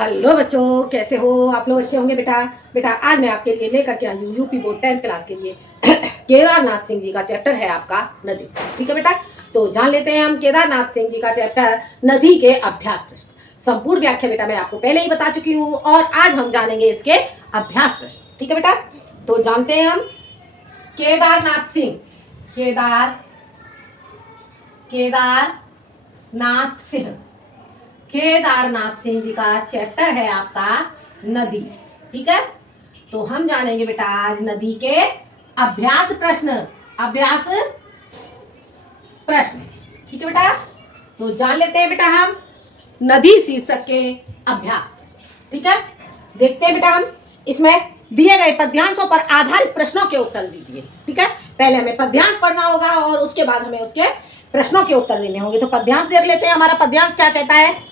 Hello बच्चों, कैसे हो आप लोग? अच्छे होंगे बेटा। बेटा आज मैं आपके लिए लेकर के आई हूँ यूपी बोर्ड 10th क्लास के लिए केदारनाथ सिंह जी का चैप्टर है आपका नदी। ठीक है बेटा, तो जान लेते हैं हम केदारनाथ सिंह जी का चैप्टर नदी के अभ्यास प्रश्न। संपूर्ण व्याख्या बेटा मैं आपको पहले ही बता चुकी हूँ और आज हम जानेंगे इसके अभ्यास प्रश्न। ठीक है बेटा, तो जानते हैं हम केदारनाथ सिंह केदारनाथ सिंह केदारनाथ सिंह जी का चैप्टर है आपका नदी। ठीक है, तो हम जानेंगे बेटा आज नदी के अभ्यास प्रश्न। ठीक है बेटा, तो जान लेते हैं बेटा हम नदी शीर्षक के अभ्यास प्रश्न। ठीक है, देखते हैं बेटा हम इसमें दिए गए पद्यांशों पर आधारित प्रश्नों के उत्तर दीजिए। ठीक है, पहले हमें पद्यांश पढ़ना होगा और उसके बाद हमें उसके प्रश्नों के उत्तर देने होंगे। तो पद्यांश देख लेते हैं। हमारा पद्यांश क्या कहता है?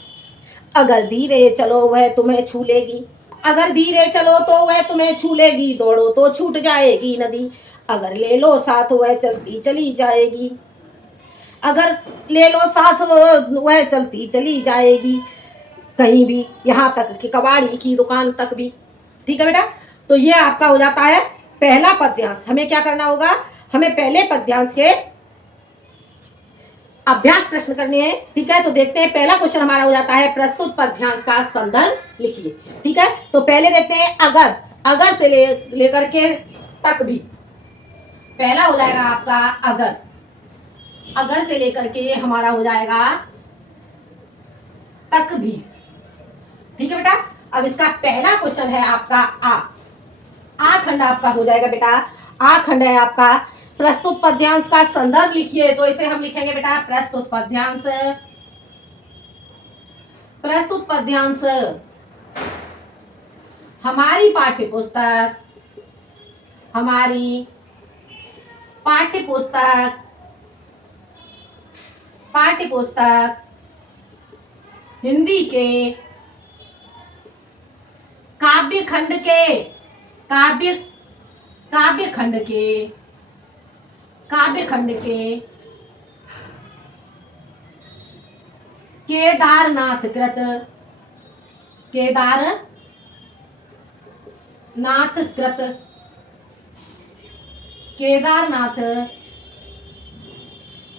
अगर धीरे चलो वह तुम्हें छू लेगी, अगर धीरे चलो तो वह तुम्हें छू लेगी, दौड़ो तो छूट जाएगी नदी, अगर ले लो साथ वह चलती चली जाएगी, अगर ले लो साथ वह चलती चली जाएगी, कहीं भी यहाँ तक कि कबाड़ी की दुकान तक भी। ठीक है बेटा, तो ये आपका हो जाता है पहला पद्यांश। हमें क्या करना होगा? हमें पहले पद्यांश के अभ्यास प्रश्न करने हैं। ठीक है, तो देखते हैं पहला क्वेश्चन हमारा हो जाता है प्रस्तुत पद्यांश का संदर्भ लिखिए। ठीक है, तो पहले देखते हैं अगर से लेकर के तक भी। पहला हो जाएगा आपका अगर से लेकर के हमारा हो जाएगा तक भी। ठीक है बेटा, अब इसका पहला क्वेश्चन है आपका आ खंड आपका हो जाएगा बेटा। आ खंड है आपका प्रस्तुत पद्यांश का संदर्भ लिखिए। तो इसे हम लिखेंगे बेटा प्रस्तुत पद्यांश हमारी पाठ्यपुस्तक हिंदी के काव्य खंड के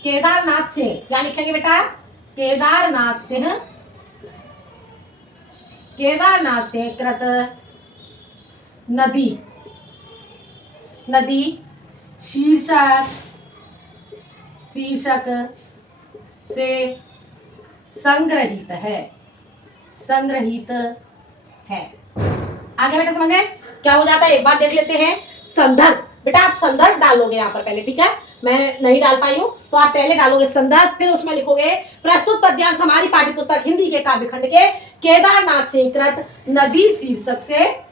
केदारनाथ सिंह क्या लिखेंगे बेटा? केदारनाथ सिंह कृत नदी शीर्षक से संग्रहित है। आगे बेटा समझ में क्या हो जाता है? एक बार देख लेते हैं संदर्भ। बेटा आप संदर्भ डालोगे यहाँ पर पहले। ठीक है, मैं नहीं डाल पाई हूँ तो आप पहले डालोगे संदर्भ, फिर उसमें लिखोगे प्रस्तुत पद्यांश हमारी पाठ्यपुस्तक हिंदी के काव्य खंड के केदारनाथ सिंह कृत नदी शीर्षक से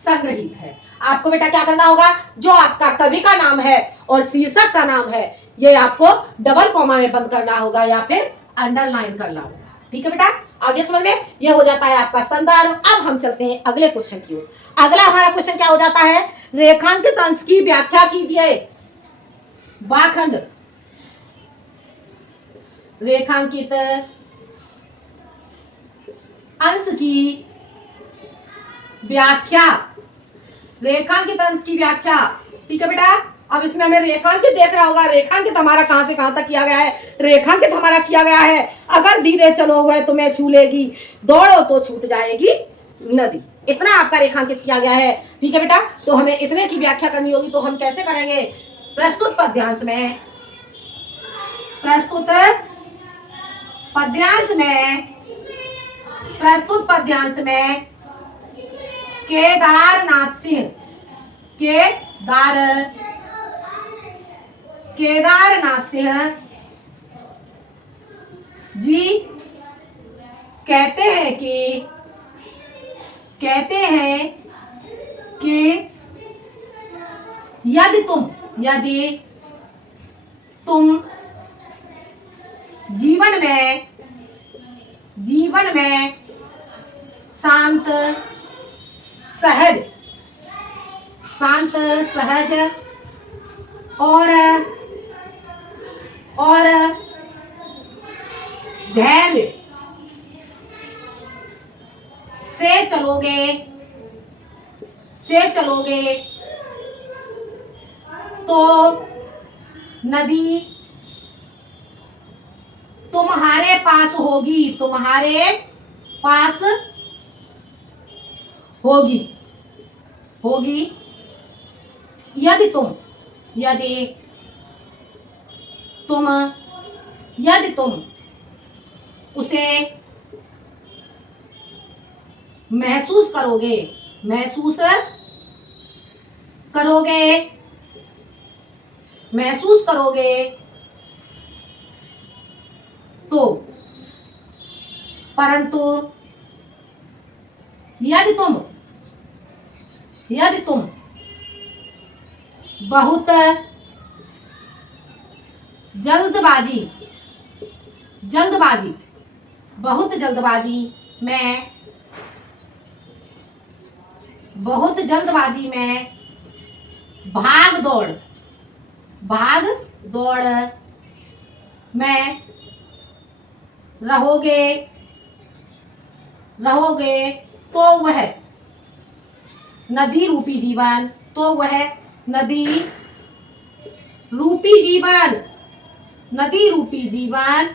संग्रहित है। आपको बेटा क्या करना होगा? जो आपका कवि का नाम है और शीर्षक का नाम है ये आपको डबल कॉमा में बंद करना होगा या फिर अंडरलाइन करना होगा। ठीक है बेटा, आगे समझ में यह हो जाता है आपका संदर्भ। अब हम चलते हैं अगले क्वेश्चन की ओर। अगला हमारा क्वेश्चन क्या हो जाता है? रेखांकित अंश की व्याख्या कीजिए। बाखंड रेखांकित अंश की व्याख्या। ठीक है बेटा, अब इसमें हमें रेखांकित देख रहा होगा। रेखांकित हमारा कहां से कहां तक किया गया है? रेखांकित हमारा किया गया है अगर धीरे चलो वह तुम्हें छू लेगी, दौड़ो तो छूट जाएगी नदी। इतना आपका रेखांकित किया गया है। ठीक है बेटा, तो हमें इतने की व्याख्या करनी होगी। तो हम कैसे करेंगे? प्रस्तुत पद्यांश में केदारनाथ सिंह जी कहते हैं कि यदि तुम जीवन में शांत सहज और धैर्य से चलोगे, से चलोगे तो नदी तुम्हारे पास होगी, तुम्हारे पास होगी, होगी। यदि तुम, यदि तुम, यदि तुम उसे महसूस करोगे, महसूस करोगे, महसूस करोगे तो, परंतु यदि तुम, यदि तुम बहुत जल्दबाजी, जल्दबाजी, बहुत जल्दबाजी में, बहुत जल्दबाजी में भाग दौड़, भाग दौड़ में रहोगे, रहोगे तो वह नदी रूपी जीवन, तो वह नदी रूपी जीवन, नदी रूपी जीवन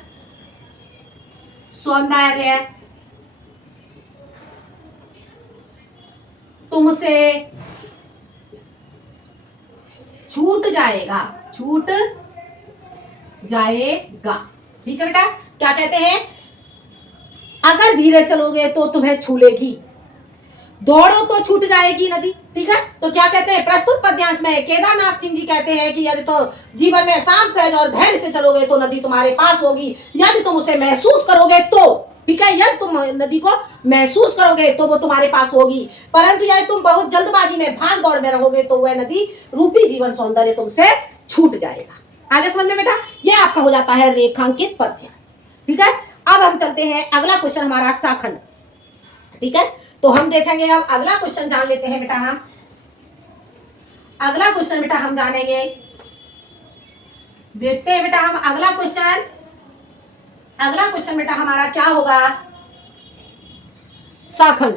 सौंदर्य तुमसे छूट जाएगा, छूट जाएगा। ठीक है बेटा, क्या कहते हैं, अगर धीरे चलोगे तो तुम्हें छू लेगी, दौड़ो तो छूट जाएगी नदी। ठीक है, तो क्या कहते हैं, प्रस्तुत पद्यांश में केदारनाथ सिंह जी कहते हैं कि यदि तो जीवन में शांत सहज और धैर्य से चलोगे तो नदी तुम्हारे पास होगी, यदि तुम उसे महसूस करोगे तो, ठीक है, यदि तुम नदी को महसूस करोगे तो वो तुम्हारे पास होगी, परंतु यदि तुम बहुत जल्दबाजी में भाग दौड़ में रहोगे तो वह नदी रूपी जीवन सौंदर्य तुमसे छूट जाएगा। आगे समझ में बेटा, ये आपका हो जाता है रेखांकित पद्यांश। ठीक है, अब हम चलते हैं अगला क्वेश्चन हमारा साखंड। ठीक है, तो हम देखेंगे अब अगला क्वेश्चन, जान लेते हैं बेटा हम अगला क्वेश्चन, बेटा हम जानेंगे, देखते हैं बेटा हम अगला क्वेश्चन। अगला क्वेश्चन बेटा हमारा क्या होगा, साखंड,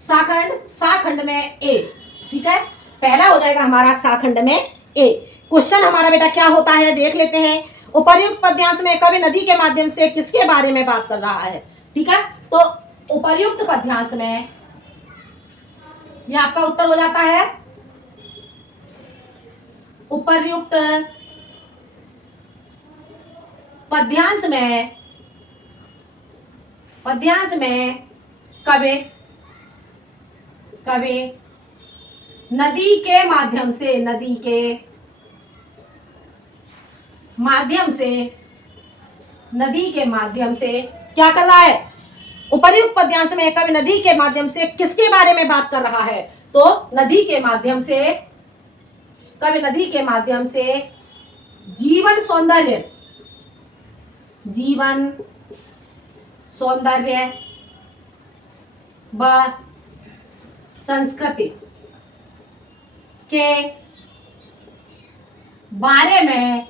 साखंड, साखंड में ए। ठीक है, पहला हो जाएगा हमारा साखंड में ए। क्वेश्चन हमारा बेटा क्या होता है, देख लेते हैं। उपर्युक्त पद्यांश में कवि नदी के माध्यम से किसके बारे में बात कर रहा है। ठीक है, तो उपर्युक्त पद्यांश में यह आपका उत्तर हो जाता है, उपर्युक्त पद्यांश में, पद्यांश में कवि, कवि नदी के माध्यम से, नदी के माध्यम से, नदी के माध्यम से क्या कर रहा है, उपर्युक्त पद्यांश में कवि नदी के माध्यम से किसके बारे में बात कर रहा है, तो नदी के माध्यम से, कवि नदी के माध्यम से जीवन सौंदर्य, जीवन सौंदर्य व संस्कृति के बारे में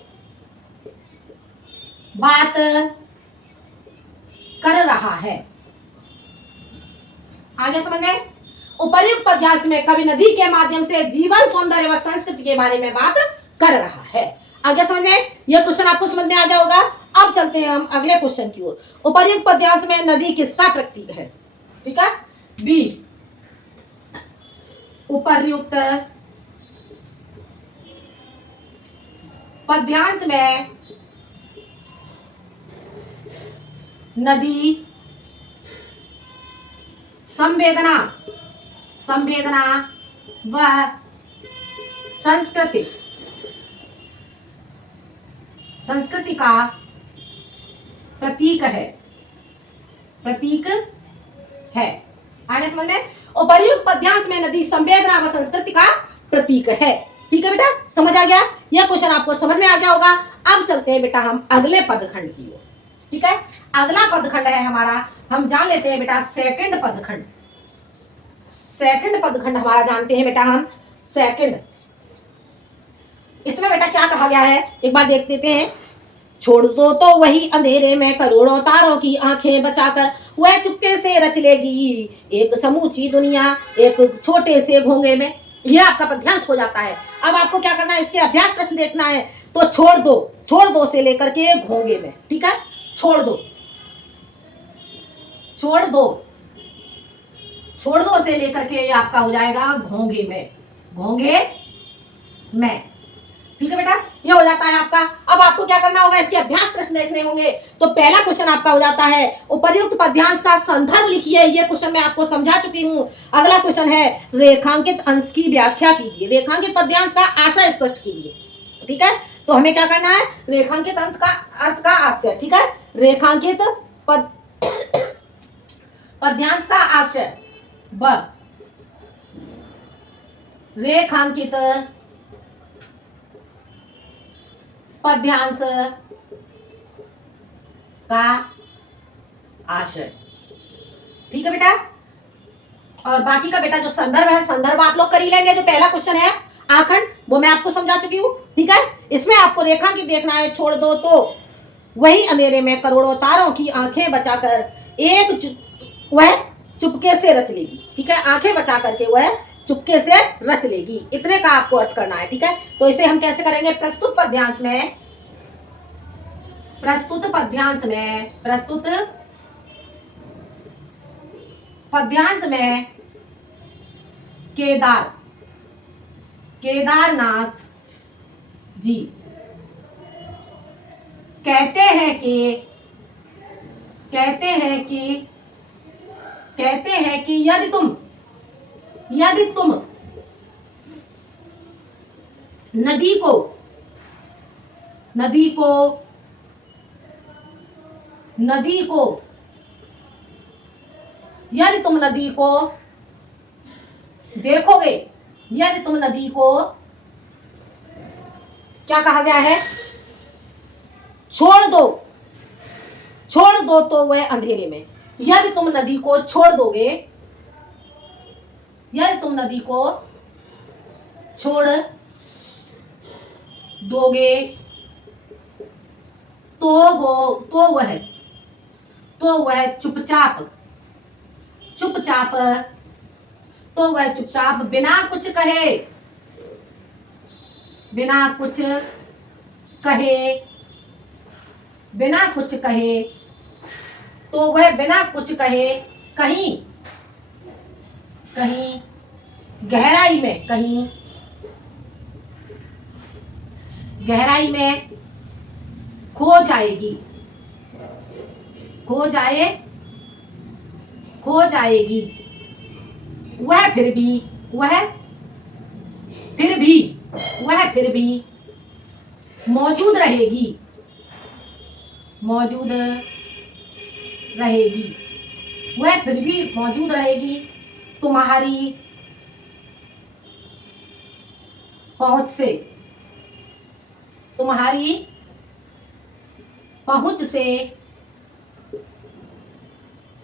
बात कर रहा है। आगे समझे, उपर्युक्त पद्यांश में कवि नदी के माध्यम से जीवन सौंदर्य व संस्कृति के बारे में बात कर रहा है। आगे समझे, यह क्वेश्चन आपको समझ में आ गया होगा। अब चलते हैं हम अगले क्वेश्चन की ओर। उपर्युक्त पद्यांश में नदी किसका प्रतीक है। ठीक है, बी, उपर्युक्त पद्यांश में नदी संवेदना, संवेदना व संस्कृति, संस्कृति का प्रतीक है, प्रतीक है। आगे समझ में, उपर्युक्त पद्यांश में नदी संवेदना व संस्कृति का प्रतीक है। ठीक है बेटा, समझ आ गया, यह क्वेश्चन आपको समझ में आ गया होगा। अब चलते हैं बेटा हम अगले पदखंड की ओर। ठीक है, अगला पदखंड है हमारा, हम जान लेते हैं बेटा सेकंड पदखंड। सेकंड पदखंड हमारा जानते हैं बेटा हम सेकंड। इसमें बेटा क्या कहा गया है, एक बार देख देते हैं। छोड़ दो तो वही अंधेरे में करोड़ों तारों की आंखें बचाकर, वह चुपके से रच लेगी एक समूची दुनिया एक छोटे से घोंगे में। यह आपका पद्यांश हो जाता है। अब आपको क्या करना है, इसके अभ्यास प्रश्न देखना है। तो छोड़ दो से लेकर के घोंगे में, ठीक है, छोड़ दो से लेकर के ये आपका हो जाएगा घोंगे में, ठीक है बेटा, ये हो जाता है आपका। अब आपको क्या करना होगा, इसके अभ्यास प्रश्न देखने होंगे। तो पहला क्वेश्चन आपका हो जाता है उपर्युक्त पद्यांश का संदर्भ लिखिए। ये क्वेश्चन मैं आपको समझा चुकी हूँ। अगला क्वेश्चन है रेखांकित अंश की व्याख्या कीजिए। रेखांकित पद्यांश का आशय स्पष्ट कीजिए, ठीक है। तो हमें क्या करना है, रेखांकित अंश का अर्थ का आशय, ठीक है। रेखांकित पद्यांश का आशय ब रेखांकित पद्यांश का आशय, ठीक है बेटा। और बाकी का बेटा जो संदर्भ है, संदर्भ आप लोग कर ही लेंगे। जो पहला क्वेश्चन है आखंड, वो मैं आपको समझा चुकी हूँ, ठीक है। इसमें आपको रेखांकित देखना है। छोड़ दो तो वही अंधेरे में करोड़ों तारों की आंखें बचाकर वह चुपके से रच लेगी, ठीक है। आंखें बचा करके वह चुपके से रच लेगी, इतने का आपको अर्थ करना है, ठीक है। तो इसे हम कैसे करेंगे, प्रस्तुत पद्यांश में केदारनाथ जी कहते हैं कि यदि तुम नदी को देखोगे, यदि तुम नदी को क्या कहा गया है, छोड़ दो तो वह अंधेरे में। यदि तुम नदी को छोड़ दोगे, तो वह चुपचाप बिना कुछ कहे कहीं गहराई में खो जाएगी। वह फिर भी मौजूद रहेगी। वह फिर भी मौजूद रहेगी तुम्हारी पहुंच से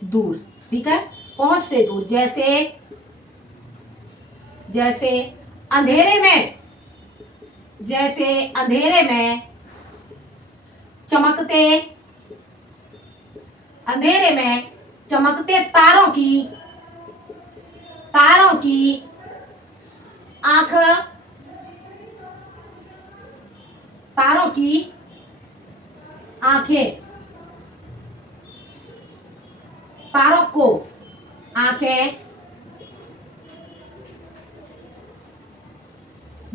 दूर, ठीक है, पहुंच से दूर। जैसे अंधेरे में चमकते तारों की आंखें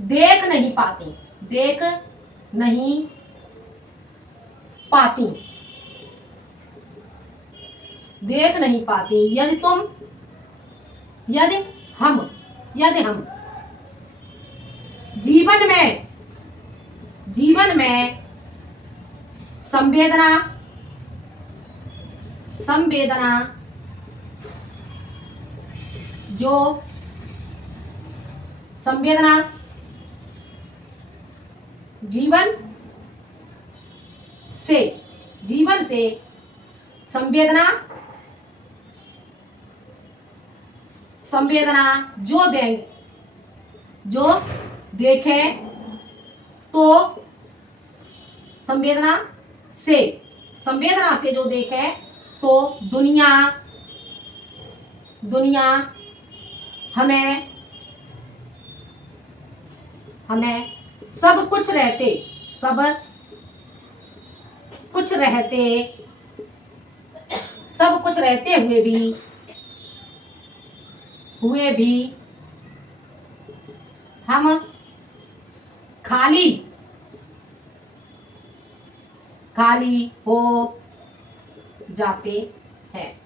देख नहीं पाती। यदि हम जीवन में संवेदना जीवन से संवेदना जो देखे तो संवेदना से जो देखे तो दुनिया दुनिया हमें हमें सब कुछ रहते सब कुछ रहते सब कुछ रहते हुए भी हम खाली खाली हो जाते हैं।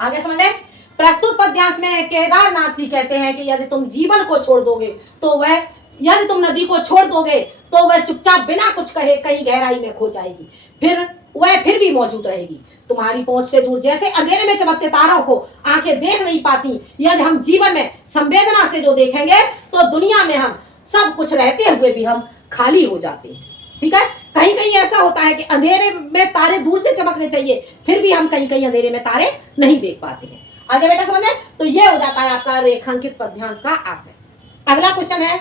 आगे समझ में। प्रस्तुत पद्यांश में केदारनाथ जी कहते हैं कि यदि तुम जीवन को छोड़ दोगे तो वह यदि तुम नदी को छोड़ दोगे तो वह चुपचाप बिना कुछ कहे कहीं गहराई में खो जाएगी, फिर भी मौजूद रहेगी तुम्हारी पहुंच से दूर। जैसे अंधेरे में चमकते तारों को आंखें देख नहीं पाती, यदि हम जीवन में संवेदना से जो देखेंगे तो दुनिया में हम सब कुछ रहते हुए भी हम खाली हो जाते हैं। ठीक है, कहीं कहीं ऐसा होता है कि अंधेरे में तारे दूर से चमकने चाहिए, फिर भी हम कहीं कहीं अंधेरे में तारे नहीं देख पाते हैं। आगे बेटा समझ में। तो ये हो जाता है आपका रेखांकित पद्यांश का आशय। अगला क्वेश्चन है,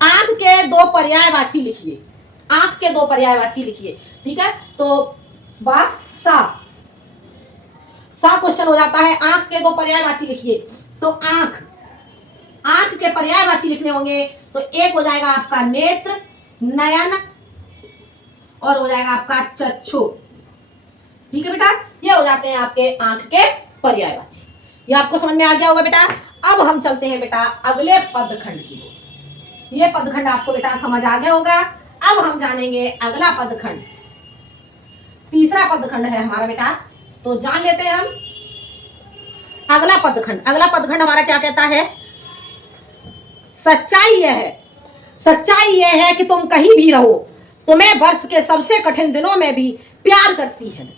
आंख के दो पर्यायवाची लिखिए। आंख के दो पर्यायवाची लिखिए। ठीक है, तो बा सा क्वेश्चन हो जाता है, आंख के दो पर्यायवाची लिखिए। तो आंख के पर्यायवाची लिखने होंगे तो एक हो जाएगा आपका नेत्र, नयन, और हो जाएगा आपका चक्षु। ठीक है बेटा, ये हो जाते हैं आपके आंख के पर्यायवाची। ये आपको समझ में आ गया होगा बेटा। अब हम चलते हैं बेटा अगले पदखंड की ओर। ये पदखंड आपको बेटा समझ आ गया होगा। अब हम जानेंगे अगला पदखंड, तीसरा पदखंड है हमारा बेटा। तो जान लेते हैं हम अगला पदखंड। अगला पदखंड हमारा क्या कहता है? सच्चाई यह है कि तुम कहीं भी रहो, तुम्हें वर्ष के सबसे कठिन दिनों में भी प्यार करती है।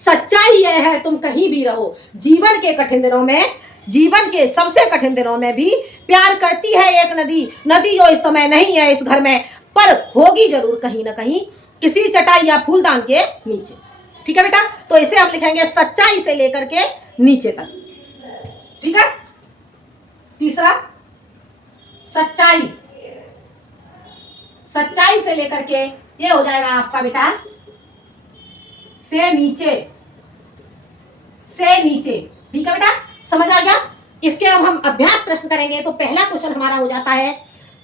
सच्चाई यह है तुम कहीं भी रहो, जीवन के कठिन दिनों में, जीवन के सबसे कठिन दिनों में भी प्यार करती है एक नदी जो इस समय नहीं है इस घर में, पर होगी जरूर कहीं ना कहीं किसी चटाई या फूलदान के नीचे। ठीक है बेटा, तो इसे हम लिखेंगे सच्चाई से लेकर के नीचे तक। ठीक है, तीसरा सच्चाई से लेकर के ये हो जाएगा आपका बेटा से नीचे। ठीक है बेटा, समझ आ गया। इसके अब हम अभ्यास प्रश्न करेंगे। तो पहला क्वेश्चन हमारा हो जाता है,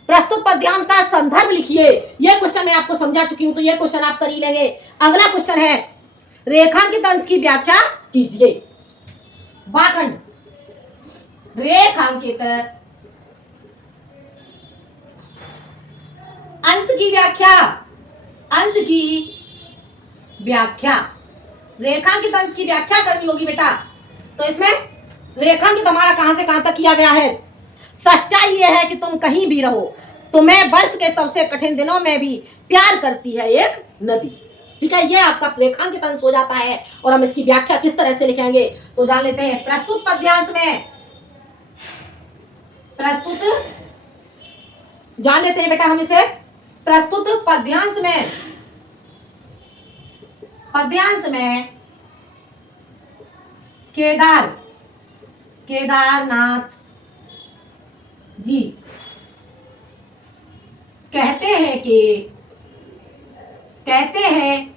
प्रस्तुत पद्यांश का संदर्भ लिखिए। यह क्वेश्चन मैं आपको समझा चुकी हूं, तो यह क्वेश्चन आप कर ही लेंगे। अगला क्वेश्चन है, रेखांकित अंश की व्याख्या कीजिए। वाखंड रेखांकित अंश की व्याख्या रेखांकित अंश की व्याख्या करनी होगी बेटा। तो इसमें रेखांकित हमारा कहां से कहां तक किया गया है? सच्चाई यह है कि तुम कहीं भी रहो, तुम्हें वर्ष के सबसे कठिन दिनों में भी प्यार करती है एक नदी। ठीक है, ये आपका रेखांकित अंश हो जाता है। और हम इसकी व्याख्या किस तरह से लिखेंगे तो जान लेते हैं। प्रस्तुत पद्यांश में जान लेते हैं बेटा हम इसे। प्रस्तुत पद्यांश में केदारनाथ जी कहते हैं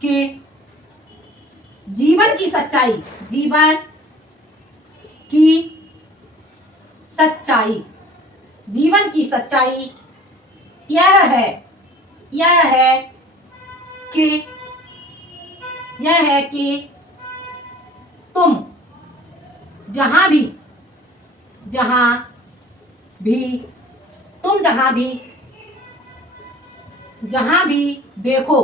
कि जीवन की सच्चाई यह है कि तुम जहां भी देखो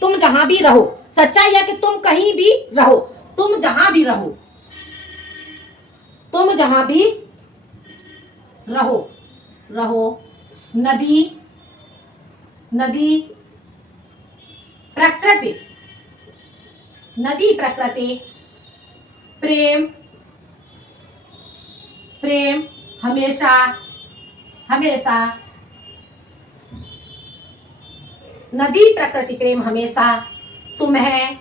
तुम जहां भी रहो। सच्चाई है कि तुम कहीं भी रहो, तुम जहां भी रहो। नदी प्रकृति प्रेम हमेशा नदी प्रकृति प्रेम हमेशा तुम्हें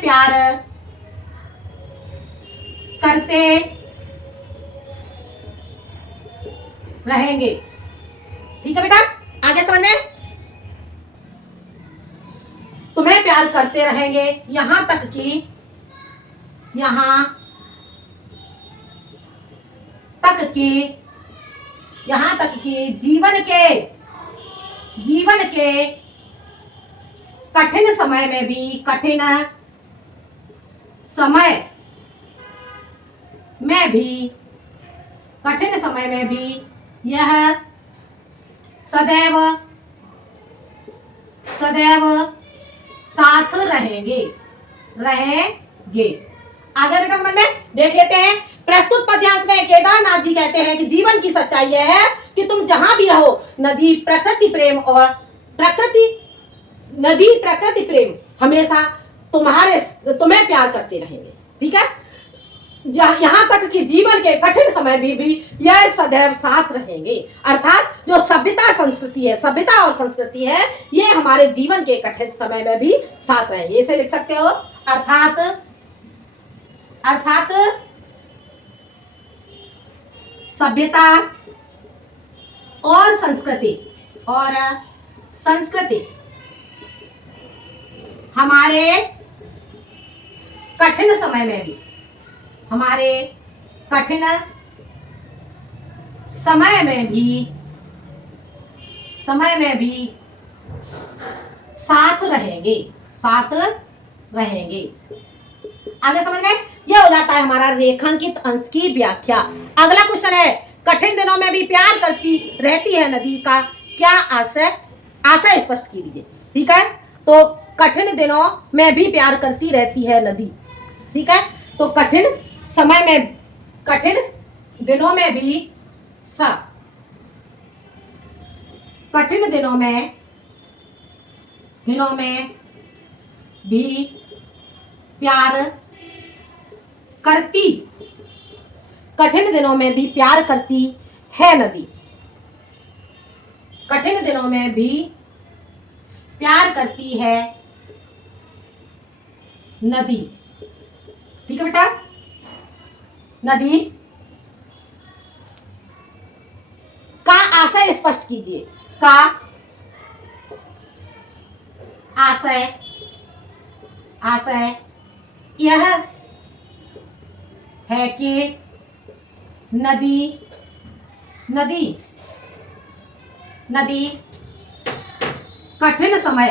प्यार रहेंगे। ठीक है बेटा, आगे समझ में? तुम्हें प्यार करते रहेंगे यहां तक कि जीवन के कठिन समय में भी यह सदैव साथ रहेंगे। आगे बेटा समझ में देख लेते हैं। प्रस्तुत पद्यांश में केदारनाथ जी कहते हैं कि जीवन की सच्चाई यह है कि तुम जहां भी रहो, नदी प्रकृति प्रेम हमेशा तुम्हें प्यार करते रहेंगे। ठीक है, यहाँ तक कि जीवन के कठिन समय में भी यह सदैव साथ रहेंगे। अर्थात जो सभ्यता और संस्कृति है, ये हमारे जीवन के कठिन समय में भी साथ रहेंगे। इसे लिख सकते हो, अर्थात सभ्यता और संस्कृति हमारे कठिन समय में भी साथ रहेंगे। आगे समझ में? यह हो जाता है हमारा रेखांकित अंश की व्याख्या। अगला क्वेश्चन है, कठिन दिनों में भी प्यार करती रहती है नदी का क्या आशय स्पष्ट कीजिए। ठीक है, तो कठिन दिनों में भी प्यार करती रहती है नदी। ठीक है, तो कठिन दिनों में भी प्यार करती है नदी। कठिन दिनों में भी प्यार करती है नदी। ठीक है बेटा, नदी का आशय स्पष्ट कीजिए। का आशय यह है कि नदी कठिन समय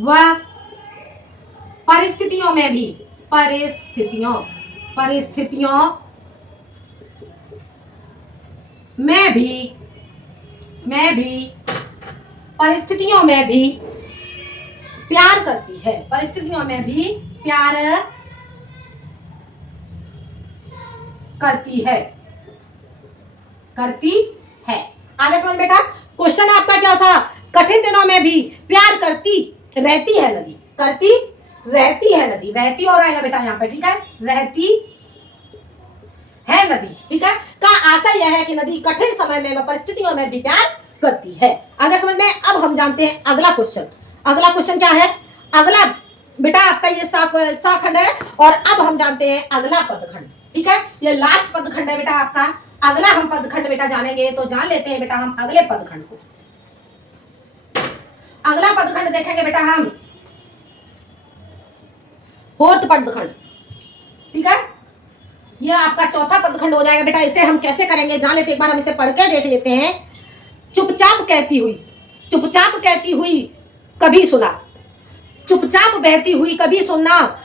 व परिस्थितियों में भी प्यार करती है। आगे समझ बेटा, क्वेश्चन आपका क्या था? कठिन दिनों में भी प्यार करती रहती है नदी। रहती और आएगा बेटा यहाँ पे। ठीक है, रहती है नदी। ठीक है, का आशय यह है कि नदी कठिन समय में परिस्थितियों में भी प्यार करती है। आगे समझ में? अब हम जानते हैं अगला क्वेश्चन क्या है। अगला बेटा आपका ये सा खंड है, और अब हम जानते हैं अगला पदखंड। ठीक है, ये लास्ट पदखंड है बेटा आपका। अगला हम पदखंड बेटा जानेंगे, तो जान लेते हैं बेटा हम अगले पदखंड को। अगला पदखंड देखेंगे बेटा हम फोर्थ पदखंड। ठीक है, यह आपका चौथा पदखंड हो जाएगा बेटा। इसे हम कैसे करेंगे जान लेते, एक बार हम इसे पढ़ के देख लेते हैं। चुपचाप कहती हुई कभी सुना, चुपचाप बहती हुई कभी सुनना,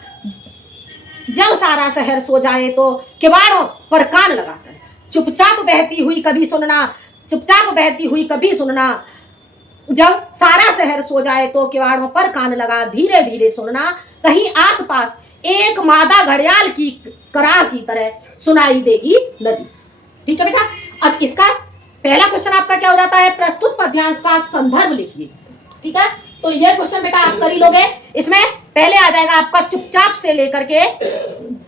जब सारा शहर सो जाए तो किवाड़ों पर कान लगाकर। चुपचाप बहती हुई कभी सुनना, जब सारा शहर सो जाए तो किवाड़ों पर कान लगा धीरे धीरे सुनना, कहीं आसपास एक मादा घड़ियाल की कराह की तरह सुनाई देगी नदी। ठीक है बेटा, अब इसका पहला क्वेश्चन आपका क्या हो जाता है? प्रस्तुत पद्यांश का संदर्भ लिखिए। ठीक है, तो ये क्वेश्चन बेटा आप कर ही लोगे। इसमें पहले आ जाएगा आपका चुपचाप से लेकर के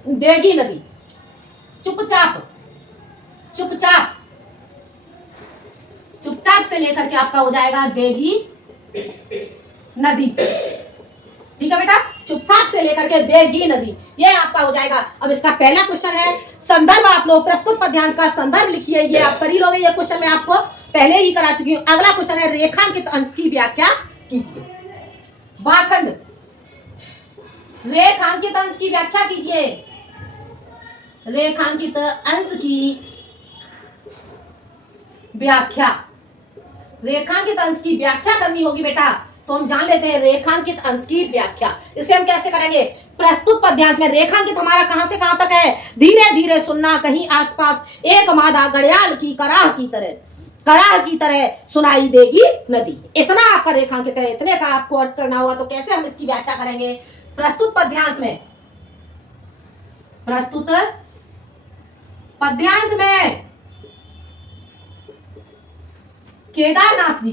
देगी नदी। चुपचाप से लेकर के आपका हो जाएगा देगी नदी। ठीक है बेटा, चुपचाप से लेकर के देगी नदी, ये आपका हो जाएगा। अब इसका पहला क्वेश्चन है संदर्भ, आप लोग प्रस्तुत पद्यांश का संदर्भ लिखिए, ये आप कर ही लोगे, ये क्वेश्चन मैं आपको पहले ही करा चुकी हूं। अगला क्वेश्चन है रेखांकित अंश की व्याख्या कीजिए। बाखंड, रेखांकित अंश की व्याख्या कीजिए। रेखांकित अंश की व्याख्या, रेखांकित अंश की व्याख्या करनी होगी बेटा, तो हम जान लेते हैं रेखांकित अंश की व्याख्या। इसे हम कैसे करेंगे? प्रस्तुत पद्यांश में रेखांकित हमारा कहां से कहां तक है? धीरे धीरे सुनना, कहीं आसपास एक मादा घड़ियाल की कराह की तरह सुनाई देगी नदी। इतना आपका रेखांकित है, इतने का आपको अर्थ करना होगा। तो कैसे हम इसकी व्याख्या करेंगे? प्रस्तुत पद्यांश में, प्रस्तुत पद्यांश में केदारनाथ जी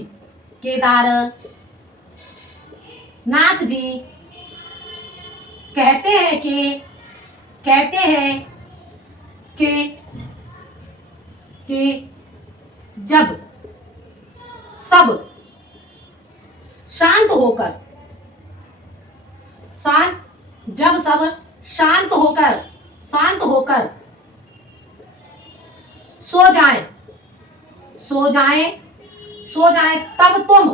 कहते हैं कि जब सब शांत होकर सो जाएं तब तुम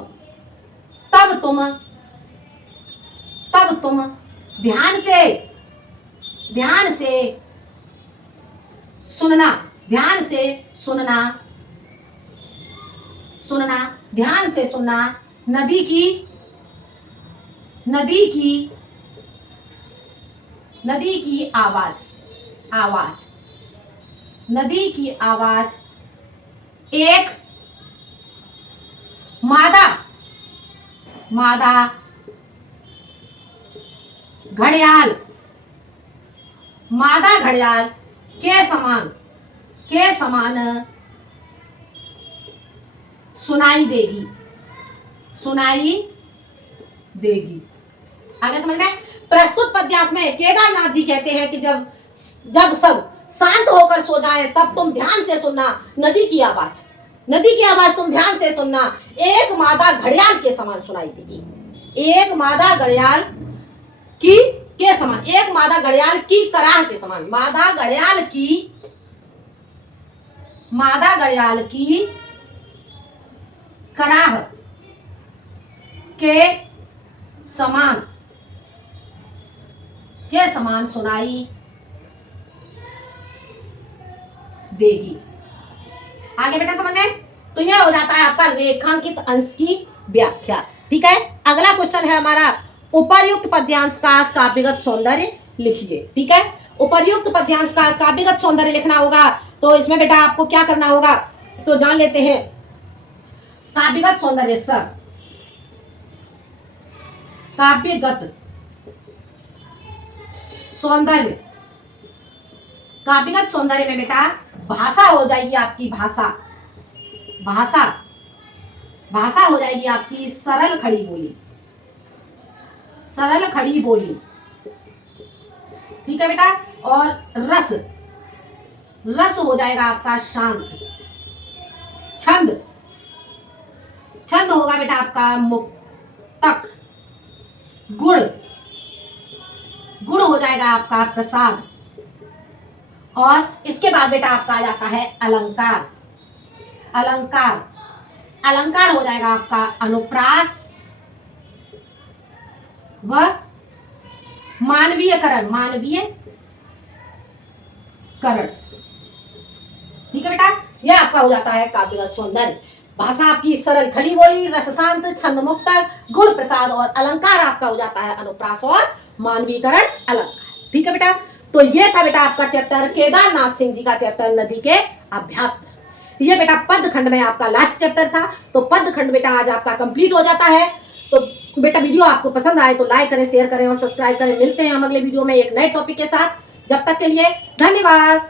ध्यान से सुनना नदी की आवाज एक मादा घड़ियाल के समान सुनाई देगी। आगे समझ में? प्रस्तुत पद्यांश में केदारनाथ जी कहते हैं कि जब सब शांत होकर सो जाएं तब तुम ध्यान से सुनना नदी की आवाज तुम ध्यान से सुनना, एक मादा घड़ियाल के समान सुनाई देगी। एक मादा घड़ियाल के समान, एक मादा घड़ियाल की कराह के समान, मादा घड़ियाल की कराह के समान सुनाई देगी। आगे बेटा समझ में? तो यह हो जाता है आपका रेखांकित अंश की व्याख्या। ठीक है, अगला क्वेश्चन है हमारा उपर्युक्त पद्यांश का काव्यगत सौंदर्य लिखिए। ठीक है, उपर्युक्त पद्यांश का काव्यगत सौंदर्य लिखना होगा। तो इसमें बेटा आपको क्या करना होगा, तो जान लेते हैं। काव्यगत सौंदर्य काव्यगत सौंदर्य में बेटा भाषा हो जाएगी आपकी, भाषा हो जाएगी आपकी सरल खड़ी बोली। ठीक है बेटा, और रस हो जाएगा आपका शांत। छंद होगा बेटा आपका मुक्तक। गुण हो जाएगा आपका प्रसाद। और इसके बाद बेटा आपका आ जाता है अलंकार हो जाएगा आपका अनुप्रास व मानवीयकरण। ठीक है बेटा, यह आपका हो जाता है काव्यगत सौंदर्य। भाषा आपकी सरल खड़ी बोली, रस शांत, छंद मुक्त, गुण प्रसाद, और अलंकार आपका हो जाता है अनुप्रास और मानवीकरण अलंकार। ठीक है बेटा, तो ये था बेटा आपका चैप्टर केदारनाथ सिंह जी का चैप्टर नदी के अभ्यास। ये बेटा पद खंड में आपका लास्ट चैप्टर था। तो पद खंड बेटा आज आपका कंप्लीट हो जाता है। तो बेटा वीडियो आपको पसंद आए तो लाइक करें, शेयर करें और सब्सक्राइब करें। मिलते हैं हम अगले वीडियो में एक नए टॉपिक के साथ। जब तक के लिए धन्यवाद।